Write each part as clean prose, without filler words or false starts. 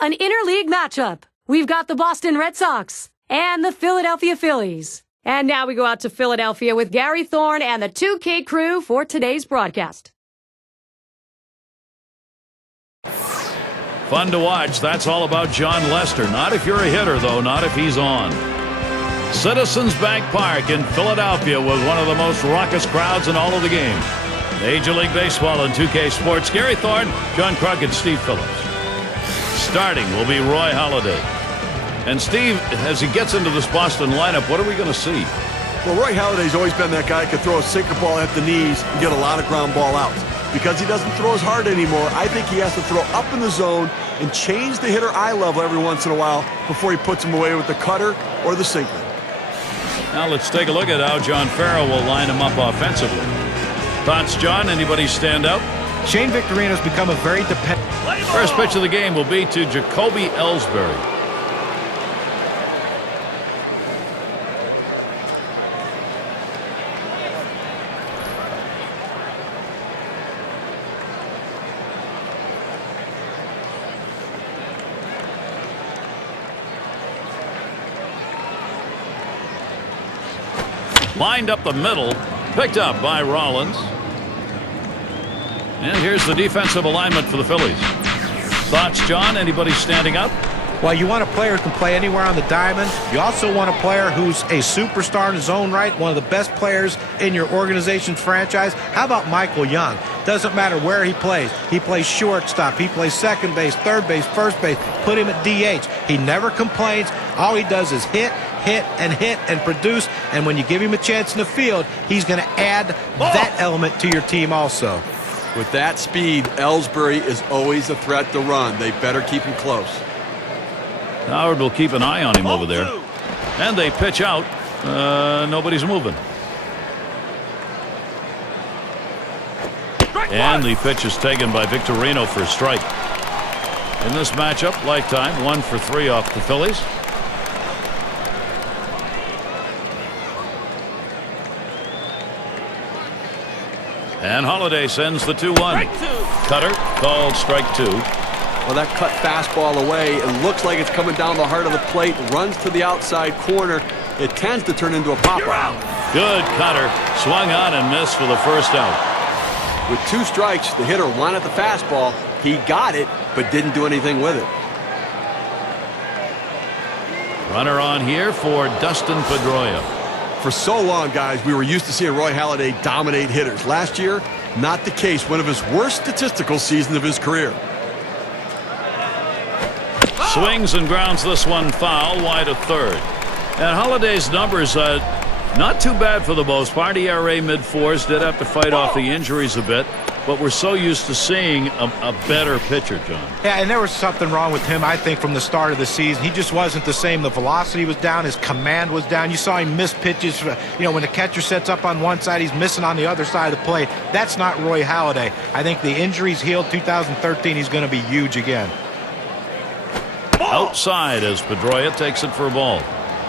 an interleague matchup. We've got the Boston Red Sox and the Philadelphia Phillies. And now we go out to Philadelphia with Gary Thorne and the 2K crew for today's broadcast. Fun to watch. That's all about John Lester. Not if you're a hitter, though. Not if he's on. Citizens Bank Park in Philadelphia with one of the most raucous crowds in all of the game. Major League Baseball and 2K Sports. Gary Thorne, John Krug, and Steve Phillips. Starting will be Roy Halladay. And Steve, as he gets into this Boston lineup, what are we going to see? Well, Roy Halladay's always been that guy who could throw a sinker ball at the knees and get a lot of ground ball outs. Because he doesn't throw as hard anymore, I think he has to throw up in the zone and change the hitter eye level every once in a while before he puts him away with the cutter or the sinker. Now let's take a look at how John Farrell will line him up offensively. Thoughts, John? Anybody stand out? Shane Victorino's become a very dependent. First pitch of the game will be to Jacoby Ellsbury. Lined up the middle, picked up by Rollins. And here's the defensive alignment for the Phillies. Thoughts, John? Anybody standing up? Well, you want a player who can play anywhere on the diamond. You also want a player who's a superstar in his own right, one of the best players in your organization's franchise. How about Michael Young? Doesn't matter where he plays. He plays shortstop. He plays second base, third base, first base. Put him at DH. He never complains. All he does is hit and produce. And when you give him a chance in the field, he's going to add that element to your team also. With that speed, Ellsbury is always a threat to run. They better keep him close. Howard will keep an eye on him over there. And they pitch out. Nobody's moving. And the pitch is taken by Victorino for a strike. In this matchup, lifetime 1 for 3 off the Phillies. And Halladay sends the 2-1. Cutter called strike 2. Well, that cut fastball away. It looks like it's coming down the heart of the plate. Runs to the outside corner. It tends to turn into a pop-out. Good cutter. Swung on and missed for the first out. With 2 strikes, the hitter wanted the fastball. He got it, but didn't do anything with it. Runner on here for Dustin Pedroia. For so long, guys, we were used to seeing Roy Halladay dominate hitters. Last year, not the case. One of his worst statistical seasons of his career. Swings and grounds this one foul, wide of third. And Halladay's numbers, not too bad for the most part. ERA mid-4s, did have to fight off the injuries a bit. But we're so used to seeing a better pitcher, John. Yeah, and there was something wrong with him, I think, from the start of the season. He just wasn't the same. The velocity was down. His command was down. You saw him miss pitches. You know, when the catcher sets up on one side, he's missing on the other side of the plate. That's not Roy Halladay. I think the injuries healed 2013. He's going to be huge again. Outside as Pedroia takes it for a ball.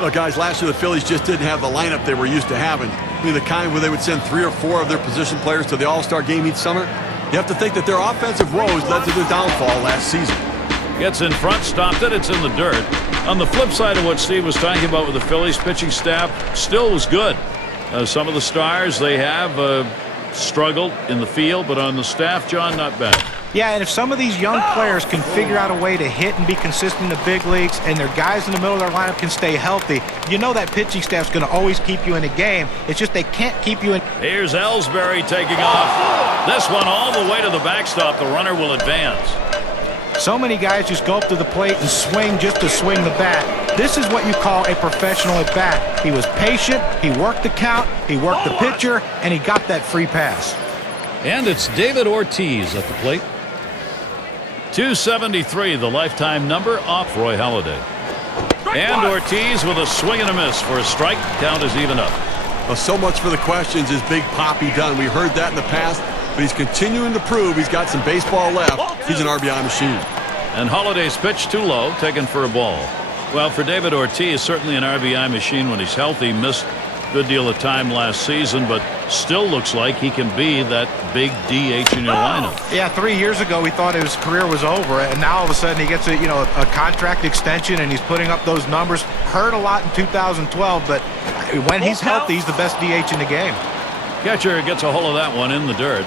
Look, guys, last year the Phillies just didn't have the lineup they were used to having. I mean, the kind where they would send 3 or 4 of their position players to the All-Star game each summer. You have to think that their offensive woes led to their downfall last season. Gets in front, stopped it, it's in the dirt. On the flip side of what Steve was talking about with the Phillies pitching staff, still was good. Some of the stars they have struggled in the field, but on the staff, John, not bad. Yeah, and if some of these young players can figure out a way to hit and be consistent in the big leagues, and their guys in the middle of their lineup can stay healthy, you know that pitching staff's going to always keep you in a game. It's just they can't keep you in. Here's Ellsbury taking off. This one all the way to the backstop. The runner will advance. So many guys just go up to the plate and swing just to swing the bat. This is what you call a professional at bat. He was patient, he worked the count, he worked the pitcher, and he got that free pass. And it's David Ortiz at the plate. 273, the lifetime number, off Roy Halladay. And Ortiz with a swing and a miss for a strike. Count is even up. Well, so much for the questions. Is Big Papi done? We heard that in the past, but he's continuing to prove he's got some baseball left. He's an RBI machine. And Holladay's pitch too low, taken for a ball. Well, for David Ortiz, certainly an RBI machine when he's healthy. Missed a good deal of time last season, but Still looks like he can be that big DH in your lineup. Yeah, 3 years ago we thought his career was over, and now all of a sudden he gets a contract extension and he's putting up those numbers. Hurt a lot in 2012, but when he's healthy, he's the best DH in the game. Catcher gets a hold of that one in the dirt.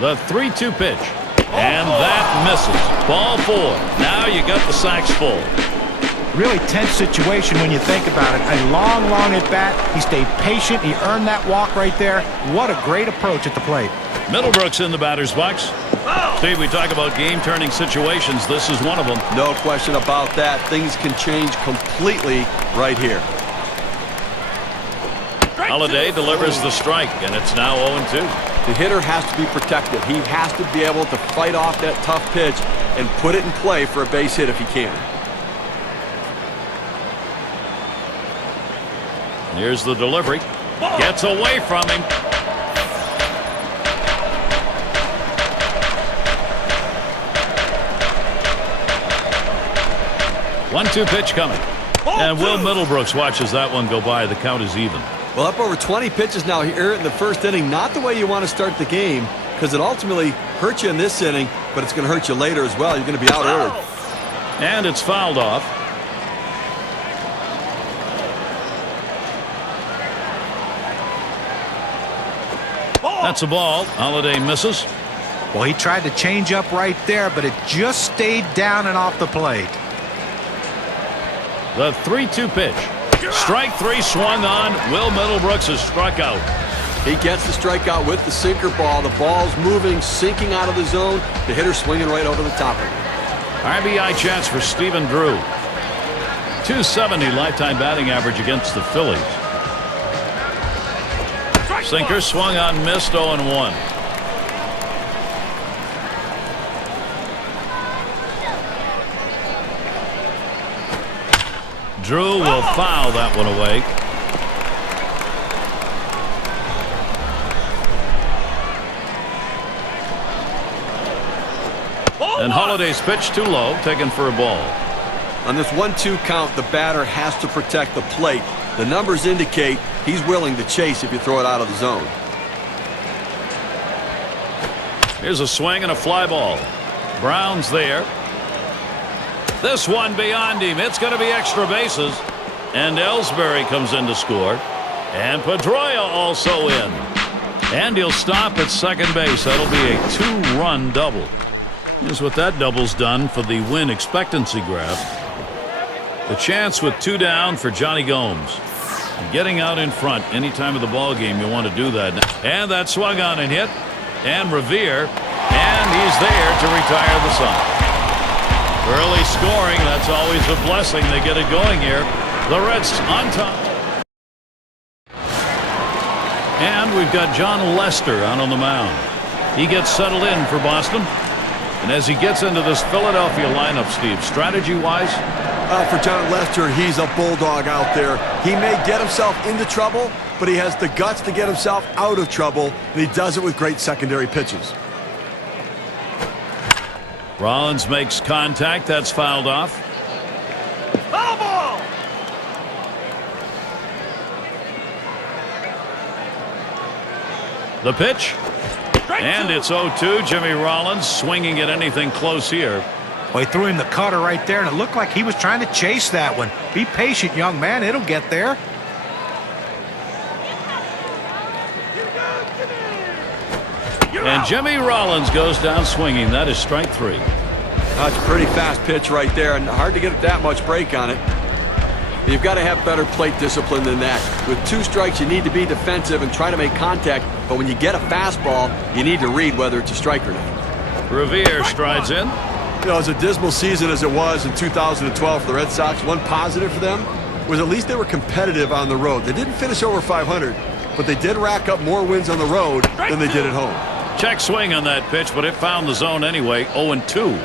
The 3-2 pitch. And that misses. Ball 4. Now you got the sacks full. Really tense situation when you think about it. A long at bat. He stayed patient. He earned that walk right there. What a great approach at the plate. Middlebrooks in the batter's box. Steve, we talk about game-turning situations. This is one of them. No question about that. Things can change completely right here. Holliday delivers the strike, and it's now 0-2. The hitter has to be protected. He has to be able to fight off that tough pitch and put it in play for a base hit if he can. Here's the delivery. Gets away from him. One-two pitch coming. And Will Middlebrooks watches that one go by. The count is even. Well, up over 20 pitches now here in the first inning. Not the way you want to start the game, because it ultimately hurts you in this inning, but it's going to hurt you later as well. You're going to be out early. And it's fouled off. That's a ball. Holliday misses. Well, he tried to change up right there, but it just stayed down and off the plate. The 3-2 pitch. Strike 3 swung on. Will Middlebrooks is struck out. He gets the strikeout with the sinker ball. The ball's moving, sinking out of the zone. The hitter swinging right over the top of it. RBI chance for Stephen Drew. 270 lifetime batting average against the Phillies. Sinker swung on, missed. 0-1. Drew will foul that one away. And Holliday's pitch too low, taken for a ball. On this 1-2 count, the batter has to protect the plate. The numbers indicate he's willing to chase if you throw it out of the zone. Here's a swing and a fly ball. Brown's there. This one beyond him. It's going to be extra bases. And Ellsbury comes in to score. And Pedroia also in. And he'll stop at second base. That'll be a 2-run double. Here's what that double's done for the win expectancy graph. The chance with 2 down for Johnny Gomes. Getting out in front any time of the ball game, you want to do that. And that swung on and hit. And Revere. And he's there to retire the side. Early scoring, that's always a blessing. They get it going here. The Reds on top. And we've got John Lester out on the mound. He gets settled in for Boston. And as he gets into this Philadelphia lineup, Steve, strategy-wise? For John Lester, he's a bulldog out there. He may get himself into trouble, but he has the guts to get himself out of trouble, and he does it with great secondary pitches. Rollins makes contact. That's fouled off. Foul ball! The pitch. And it's 0-2. Jimmy Rollins swinging at anything close here. Well, he threw him the cutter right there, and it looked like he was trying to chase that one. Be patient, young man. It'll get there. And Jimmy Rollins goes down swinging. That is strike 3. That's a pretty fast pitch right there, and hard to get that much break on it. You've got to have better plate discipline than that. With 2 strikes, you need to be defensive and try to make contact, but when you get a fastball, you need to read whether it's a strike or not. Revere strides in. You know, as a dismal season as it was in 2012 for the Red Sox, one positive for them was at least they were competitive on the road. They didn't finish over 500, but they did rack up more wins on the road than they did at home. Check swing on that pitch, but it found the zone anyway. 0-2.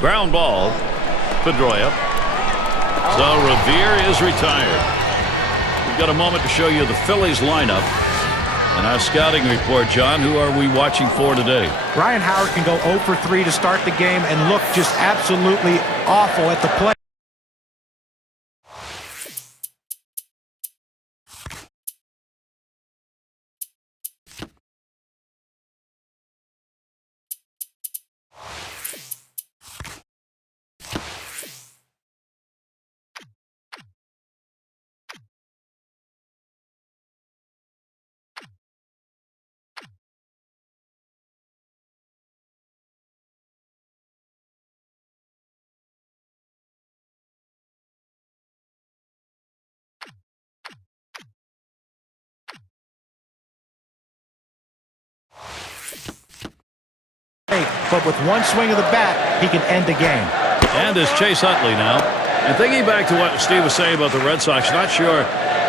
Ground ball. Pedroia. So Revere is retired. we've got a moment to show you the Phillies lineup and our scouting report. John, who are we watching for today? Ryan Howard can go 0 for 3 to start the game and look just absolutely awful at the plate. But with one swing of the bat, he can end the game. And is Chase Utley now. And thinking back to what Steve was saying about the Red Sox, not sure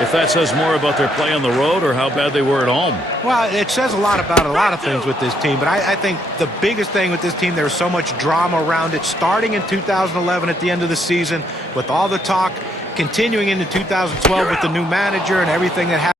if that says more about their play on the road or how bad they were at home. Well, it says a lot about a lot of things with this team, but I think the biggest thing with this team, there was so much drama around it, starting in 2011 at the end of the season, with all the talk, continuing into 2012 with the new manager and everything that happened.